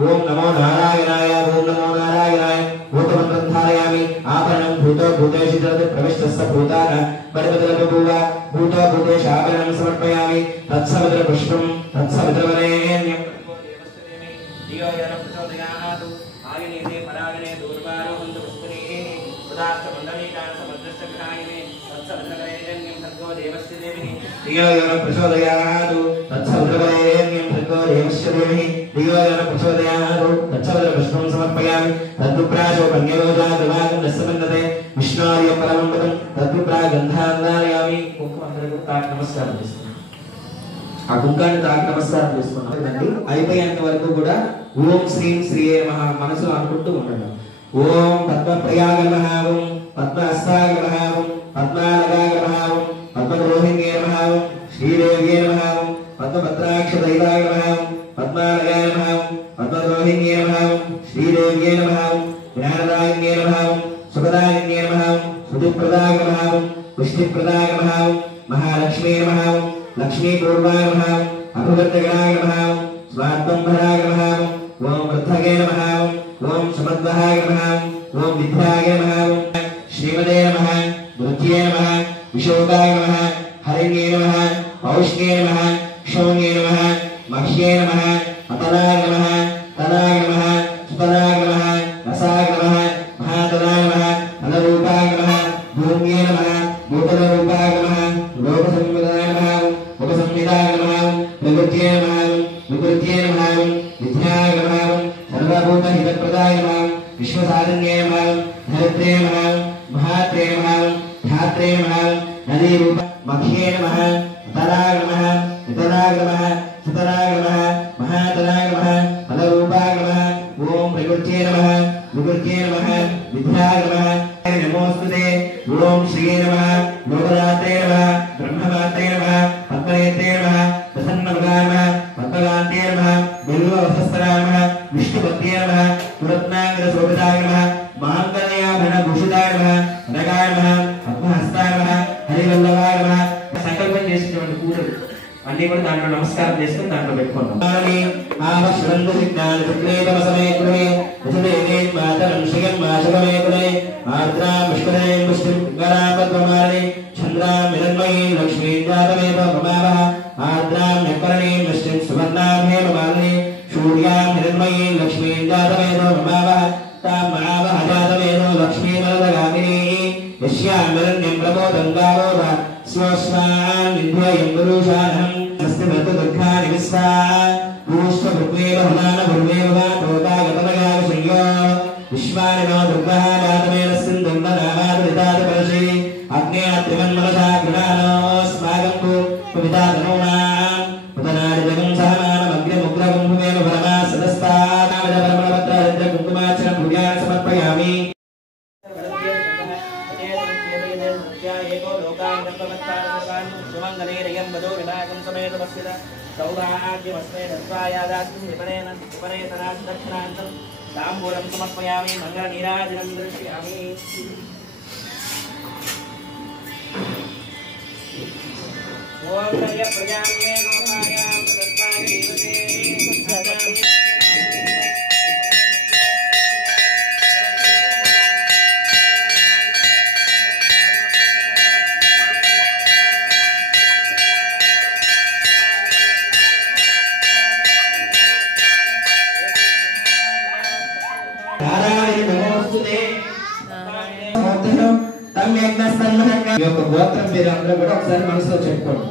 ओम नमो नारायणाय ओम नमो नारायणाय भूतमन्त्रं धारयामि आभरणं भूतेषु प्रविष्टस्य भूतान परिपदलबभूव भूतेषु आभरणं समर्पयामि तत्सवितरपुष्पं तत्सवितरवरेण्यं धियो यो नः प्रचोदयात् आयनीते परागणे दूर्वारो हन्तु पुष्करीः उदास्तमण्डलीकान् समद्रश्च ग्रहायिने तत्सवितरवरेण्यं भर्गो देवस्य धीमहि धियो यो नः प्रचोदयात् तत्सवितरवरेण्यं भर्गो देवस्य धीमहि धियो यो नः प्रचोदयात् तत्सवितरपुष्पं समर्पयामि तद्विप्राशो कन्ययोजातवागं नस्समन्नते विष्णोर्य परमं पदं तद्विप्रागन्धान्धारयामि కుంకుమందరకు తాకి నమస్కారం చేస్తున్నాను ఆ కుంకాన్ని తాకి నమస్కారం చేస్తున్నానండి అయిపోయేంత వరకు కూడా ఓం శ్రీం శ్రీయే నమః మనసులో అనుకుంటూ ఉండండి ఓం పద్మప్రయాగ నమః ఓం పద్మహస్తాయ నమః ఓం పద్మానగాయ నమః ఓం పద్మద్రోహిణ్యే నమః ఓం శ్రీదేవ్యే నమః ఓం పద్మపత్రాక్షదైవాయ నమః ఓం పద్మానగాయ నమః ఓం పద్మద్రోహిణ్యే నమః ఓం శ్రీదేవ్యే నమః ఓం జ్ఞానదాయిన్యే నమః ఓం సుఖదాయిన్యే నమః ఓం సుధిప్రదాయ నమః ఓం పుష్టిప్రదాయ నమః ఓం महालक्ष्मी नमः लक्ष्मी पूर्वाय नमः अभिवर्तकाय नमः स्वात्मंभराय नमः ओम वृद्धगे नमः ओम समद्वहाय नमः ओम विद्याय नमः श्रीमते नमः वृद्ध्ये नमः विशोकाय नमः हरिण्ये नमः पौष्णे नमः क्षौण्ये नमः मह्ये नमः अतलाय नमः तलाय नमः सुतलाय नमः रसाय नमः महातलाय नमः फलरूपाय नमः भूम्ये नमः भूतलरूपाय नमः लोकसंविदाय नमः उपसंविदाय नमः प्रकृत्यै नमः विकृत्यै नमः विद्याय नमः सर्वभूतहितप्रदाय नमः विश्वसारण्ये नमः धरित्रे नमः महात्रे नमः धात्रे नमः नदीरूप मह्ये नमः तलाय नमः वितलाय नमः सुतलाय नमः महातलाय नमः फलरूपाय नमः ओम प्रकृत्यै नमः विकृत्यै नमः विद्याय नमः नमोस्तुते ओम श्री नमः लोकदात्रे नमः ब्रह्ममात्रे नमः पद्मनेत्रे नमः प्रसन्नमुखाय नमः पद्मकान्ते नमः बिल्ववसस्त्राय नमः विष्णुपत्ये नमः पुरत्नाङ्गशोभिताय नमः माङ्गल्याभरणभूषिताय नमः नगाय नमः पद्महस्ताय नमः हरिवल्लभाय नमः సంకల్పం చేసినటువంటి పూజలు అన్ని కూడా దాంట్లో నమస్కారం చేసుకొని దాంట్లో పెట్టుకున్నాం ఆవశ్రందు సిద్ధాంత విక్లేదమ సమయకులే ఉదయే మాతరం శ్రీయం మాశకమేకులే ఆర్ద్రా పుష్కరే పుష్టిం గరాపద్మమాలని చంద్రాం మిలన్మయీ లక్ష్మీ జాతమేవ మమావః ఆర్ద్రాం యకరణీ పుష్టిం సువర్ణామేవ మాలని సూర్యాం మిలన్మయీ లక్ష్మీ జాతమేవ మమావః తాం మహావః జాతమేవ లక్ష్మీ మలదగామినీ యస్యాం మిలన్యం ప్రబోధం గావోవ स्वस्मान् विद्वयं गुरुशानं नस्तिमतु दुर्गानि विस्वा पुष्पभृत्वेव हुनान भुर्वेव वा तोतागतमगाग संयो विश्वानि नो दुर्गः जातमेन सिन्धुन्दनामादृतात् परशि अग्नेयात्रिमन्मनसा गुणानो स्मागं पुवितातनूनाम् उदनानि जगं सहमानमग्निमुग्रगं भुवेव भरमा सदस्तानाविदपरमणपत्रादित्य कुङ्कुमार्चनं भुव्यान् समर्पयामि सौभाग्यमस्मै दत्वायादास्मिन् विपणेतनात् दक्षिणान्तं ताम्बूलं समर्पयामि मङ्गलनीराजनं दर्शयामि ओम नय प्रजान्मे गोपायां तस्माय देवते గోత్రం పేరు అందరూ కూడా ఒకసారి మనసులో చెప్పుకోండి.